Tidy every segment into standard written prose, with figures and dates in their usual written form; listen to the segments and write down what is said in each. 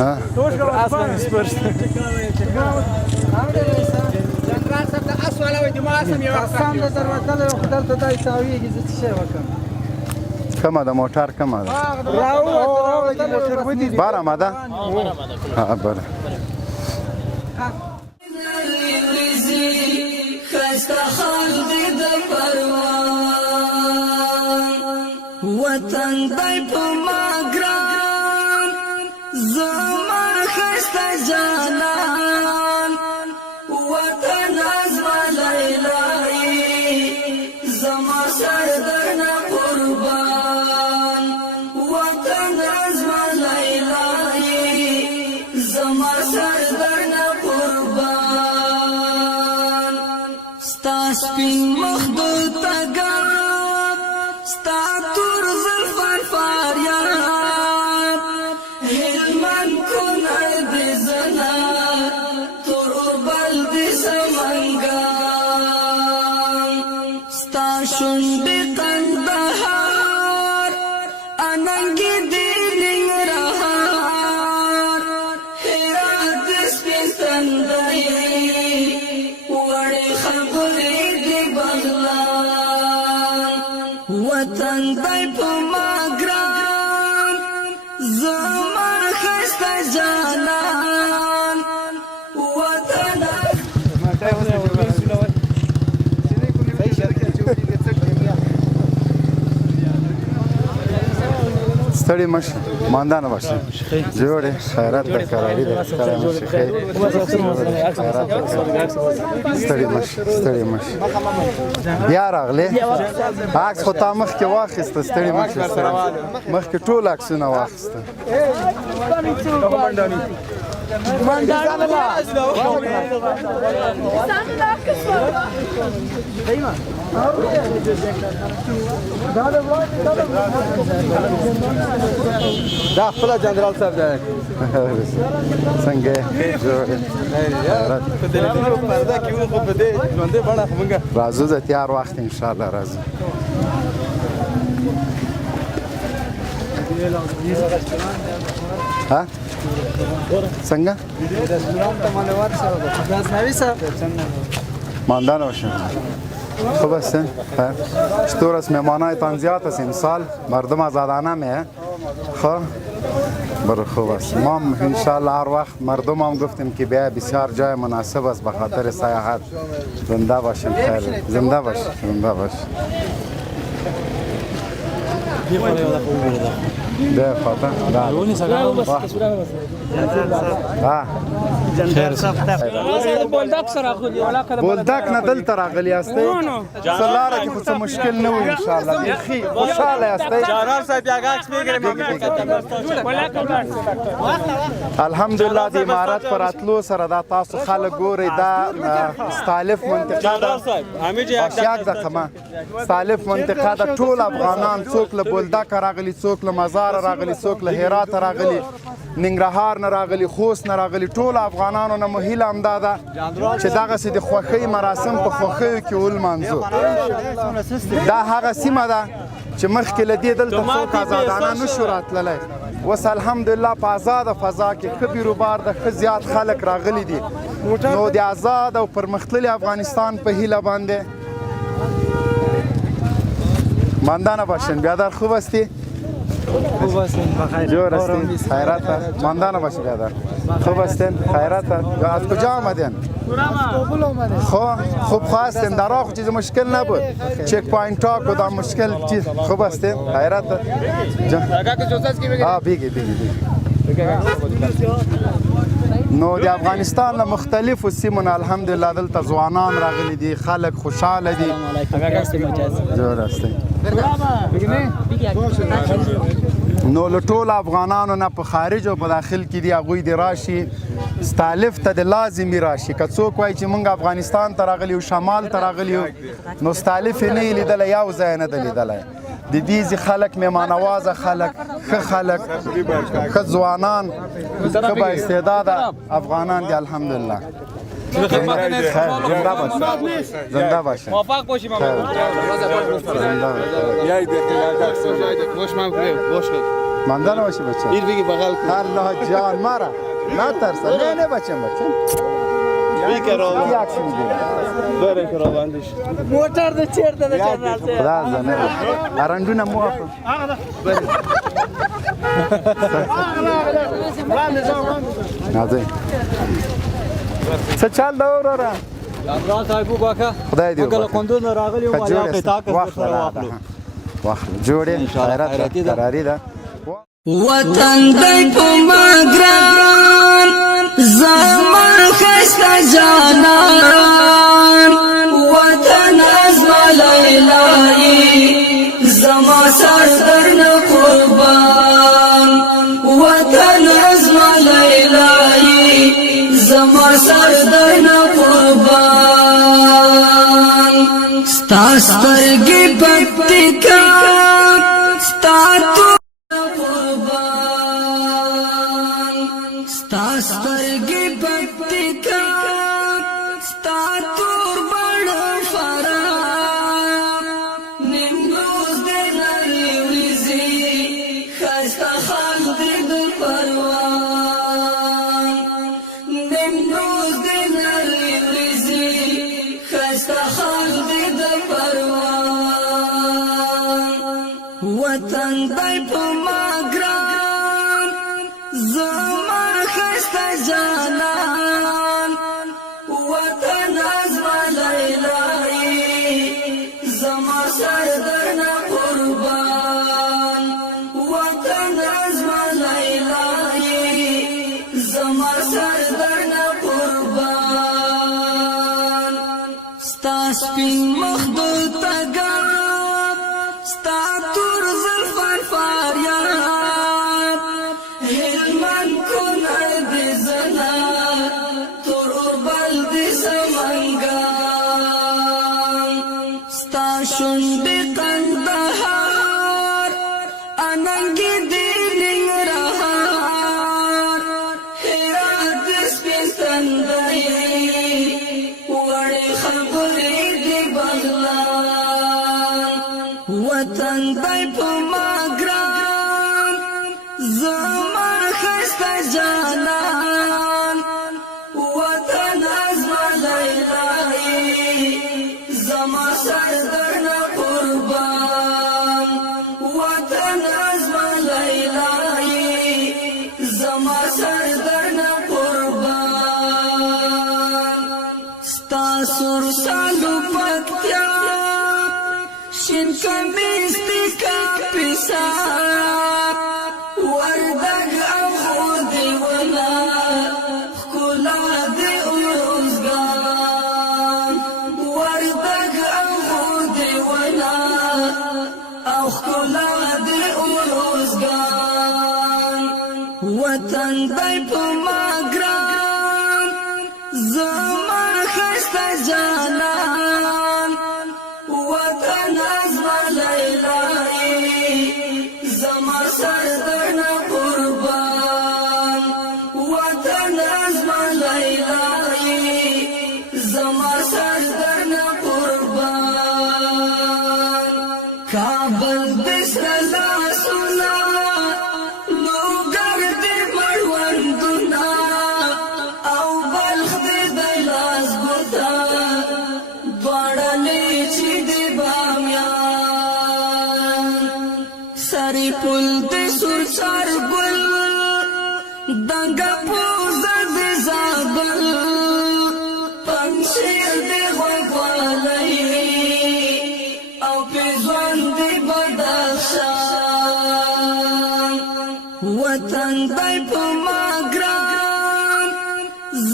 ها کمه ده موټر کمه ده باره مده ها باره وطن دای په ما ګران زما خسته جانان وطن ازما لیلای زما سردرنا قربان وطن ازما لیلای زما سردرنا قربان ستا سپین مخدود تګا ستا تور زلفان فاریاد هلمن کنر دی زنا تور بل دی سمنگان ستا شنڈی قندهار اننگی دی ننگرهار هرات دی سپین تندئی وڑی خلقوی دی بغلان وطن دای په ما ګران زما خسته جانان وطن ستړي مشه ماندانه باشه جوړې خیرات د کراوي د کلام شيخي ستړي مشه بیا راغله عکس خو تا مخ کې واخیسته ستړي مشه مخ کې ټول عکسونه واخیسته دا خپل جنرال صاحب دی څنګه جوړ په دې پرده کې خو په دې ژوندې بڼه موږ راځو د تیار وخت ان شاء الله راځو ها څنګه ماندان باشه خوب هستین چطور است مهمانایتان زیاد است امسال مردم آزادانه میه خب برو خوب است ما انشالله هر وقت مردم هم گفتیم که بیا بسیار جای مناسب است به خاطر سیاحت زنده باشیم خیر زنده باش ده خاطر بولدک نه دلته راغلی یاستئ سلاره کې خو څه مشکل نه وي انشاءالله بیخي خوشحاله یاستئ جنرال صاحب بیا عکس میګرې الحمدلله د امارت پر اتلو سره دا تاسو خلک ګورئ دا ستالف منطقه ده باشیاک ده قمه ستالف منطقه ده ټول افغانان څوک له بولدک راغلي څوک له مزار راغلي څوک له هرات راغلي ننګرهار نه راغلي خوست نه راغلي ټول افغانانو نه مو هیله همدا ده چې دغسې د خوښۍ مراسم په خوښیو کې ولمانځو دا هغه سیمه ده چې مخکې له دې دلته څوک ازادانه نشو راتللی اوس الحمدلله په آزاده فضا کې ښه بیروبار ده ښه زیات خلک راغلي دي نو د آزاد او پرمختللي افغانستان په هیله باندې ماندانه باشین بیادر خوب هستی؟ خوب هستین بخیر جور هستین خیرات ماندانه باشی بیادر خوب هستین خیرات از کجا آمدین؟ خوب هستین در راه چیز مشکل نبود چک پوینت ها کدام مشکل چیز خوب هستین خیرات بیگی نو د افغانستان له مختلفو سیمو نه الحمدلله دلته ځوانان راغلي دي خلک خوشحاله دي جوړ هستئ نو له ټولو افغانانو نه په خارج او په داخل کې دي هغوی د راشي ستالف ته د لازمي راشي که څوک وایي چې موږ افغانستان ته راغلي یو شمال ته راغلي یو نو ستالف یې نه یې لیدلی یو ځای نه ده لیدلی د دې خلک مهمانوازه خلک ښه خلک ښه ځوانان ښه با استعداده افغانان دي الحمدلله زنده باشه موفق باشیم ماندن باشی بچه ایر بگی بغل کن الله جان مارا نه ترسه نه بچه بی کرا کی عکس میگیره بره کرا بندش موتر ده چیر ده چرنال سے خدا زنه ارندونه مو افن نازه څه چل دا وراره عمران صاحب وباکه خدای دې اګه قندوز نه راغلی و یا قطاع کس واخلو واخلو جوړې خیرات قراری ده وطن دی په ما ګران زما ښایسته جانان وطن زما لیلایي زما سر درنه قربان وطن زما لیلایي زما سر درنه قربان ستا سترګې پټکا ستا سترګې پټکا ستا تور بڼ فرا نیمروز دې لري وریځې ښایسته خال دې د پروان نیمروز دې لري وریځې ښایسته خال دې د پروان وطن دی په ما ګران زما ښایسته جانان وطن زما لیلایي زما سر درنه قربان وطن زما لیلایي زما سر درنه قربان ستا سپین مخ د تګاب ستا تور زلفان فاریاب هلمند کونړ دې زنا تور اوربل دې سمنګان ستا شونډې قندهار اننګې دې ننګرهار هرات دې سپین تندی وړې خبرې دې بغلان وطن دی په ما ګران زما ښایسته جانان وطن زما لیلایي زما سر درنه قربان وطن زما لیلایي زما سر درنه قربان ستا سور سالو پکتیا شین کمیس دې کاپیسا وردګ او دیونا ښکلا دې اوروزګان وردګ او دیونا او ښکلا دې اوروزګان وطن دی په ما ګران زما ښایسته جانان وطن زما لیلایي زما سر درنه قربان وطن زما لیلایي زما سر درنه قربان کابل دې سلا سنا لوګر دې مړوندونه او بلخ دې د لاس ګوتا دواړه چې دې بامیان سری پل دې سور چار ګل دنګه پوزه دې زابل پنشیر دې غوغوالۍ او پیزوان دې بدخشان وطن دی په ما ګران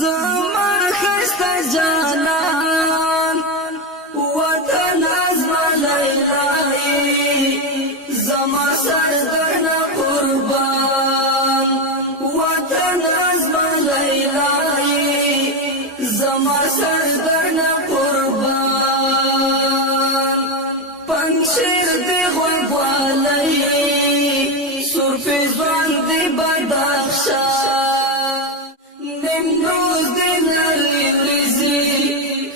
زما ښایسته جانان وطن زما لیلایي زما سر درنه قربان وطن زما لیلایي زما سر درنه قربان پنشیر دې غوغوالۍ سور پیزوان دې بدخشان نیمروز دې لري وریځې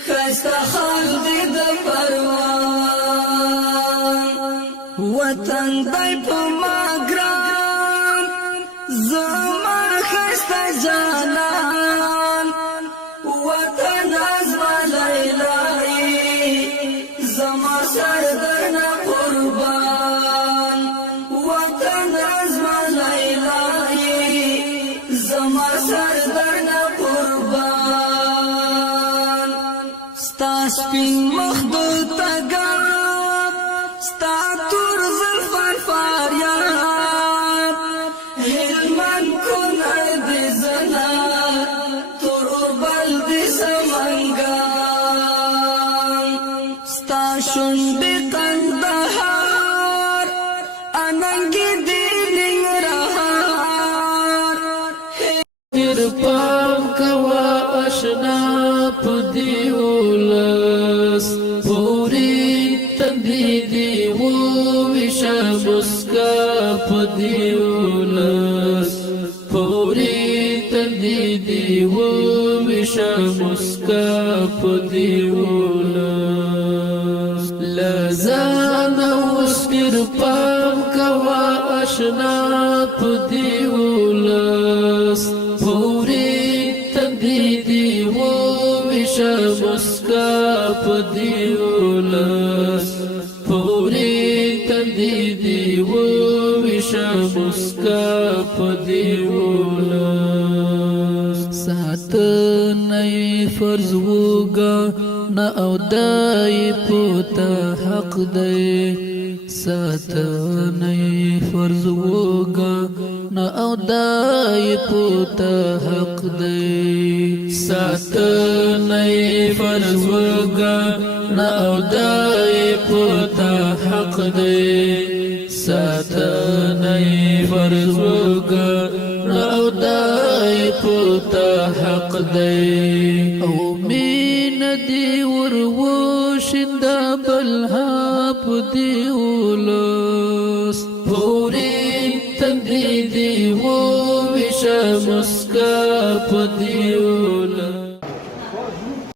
ښایسته خال دې د پروان وطن دی په ما ګران خسته جانان وطن ازما لیلای زما سر درنا قربان وطن ازما لیلای زما سر درنا قربان ستا سپین مخدو تگاب ستا تور زلفان فاریاد هلمن کن دی زنا تور بل دی سمنگان ستا شنبی قندهار اننگی دی ننگرهار پام کوا اشنا پدیولس پوری تندی دی و وشا مسکا پدیولس پوری تندی دی و وشا مسکا پدیولس لزان وسکر پام کوا اشنا پدیولس پوری تندی دی و وشا مسکا پدیولس پوری تندی دی و وشا مسکا پدیولس سات نئی فرض وگا نا او دای پوتا حق دی سات نئی فرض وگا نا او دای پوتا حق دی سات نئی فرض وگا نا او دای پوتا حق دی سات نئی فرض وگا نا او دای پوتا حق دی او مین دی وروشند بلها پدیولس پوری تندی دی و وشا مسکا پدیولس